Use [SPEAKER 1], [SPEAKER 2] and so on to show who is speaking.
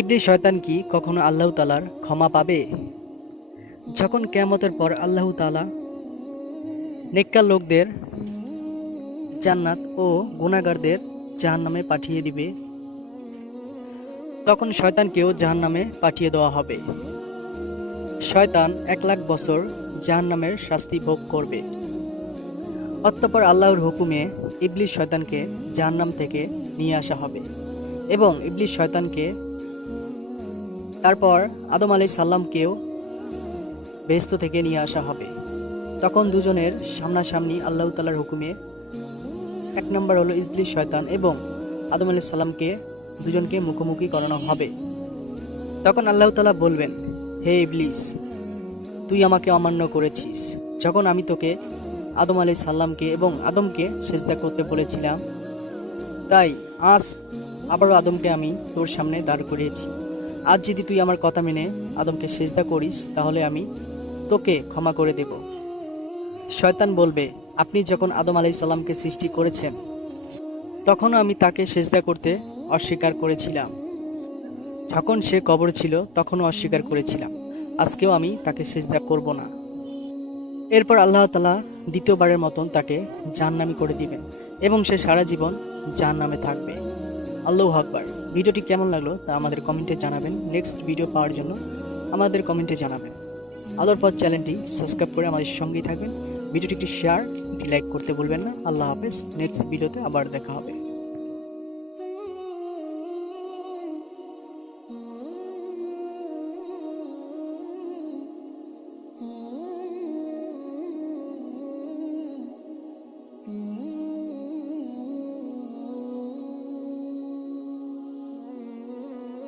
[SPEAKER 1] ইবলি শয়তান কি কখনো আল্লাহ তালার ক্ষমা পাবে? যখন কেয়ামতের পর আল্লাহ তালা নেককার লোকদের জান্নাত ও গুণাগারদের জাহান্নামে পাঠিয়ে দিবে, তখন শয়তানকেও জাহান্নামে পাঠিয়ে দেওয়া হবে। শয়তান এক লাখ বছর জাহান্নামের শাস্তি ভোগ করবে। অতঃপর আল্লাহর হুকুমে ইবলিশ শয়তানকে জাহান্নাম থেকে নিয়ে আসা হবে এবং ইবলিশ শয়তানকে তারপর আদম আলি সাল্লামকেও বেহস্ত থেকে নিয়ে আসা হবে। তখন দুজনের সামনাসামনি আল্লাহ তালার হুকুমে এক নম্বর হলো ইবলিশ শয়তান এবং আদম আলি সাল্লামকে দুজনকে মুখোমুখি করানো হবে। তখন আল্লাহ তালা বলবেন, হে ইবলিস, তুই আমাকে অমান্য করেছিস। যখন আমি তোকে আদম আলি সাল্লামকে এবং আদমকে সেজদা করতে বলেছিলাম, তাই আজ আবারও আদমকে আমি তোর সামনে দাঁড় করিয়েছি। আজ যদি তুই আমার কথা মেনে আদমকে সেজদা করিস, তাহলে আমি তোকে ক্ষমা করে দেব। শয়তান বলবে, আপনি যখন আদম আলাই সাল্লামকে সৃষ্টি করেছেন, তখনও আমি তাকে সেজদা করতে অস্বীকার করেছিলাম। যখন সে কবর ছিল, তখনও অস্বীকার করেছিলাম। আজকেও আমি তাকে সেজদা করব না। এরপর আল্লাহ তালা দ্বিতীয়বারের মতন তাকে জাহান্নামি করে দিবেন এবং সে সারা জীবন জাহান্নামে থাকবে। আল্লাহ আকবার। ভিডিওটি কেমন লাগল তা আমাদের কমেন্টে জানাবেন। নেক্সট ভিডিও পাওয়ার জন্য আমাদের কমেন্টে জানাবেন। আলোর পথ চ্যানেলটি সাবস্ক্রাইব করে আমাদের সঙ্গেই থাকবেন। ভিডিওটি একটি শেয়ার লাইক করতে ভুলবেন না। আল্লাহ হাফেজ। নেক্সট ভিডিওতে আবার দেখা হবে।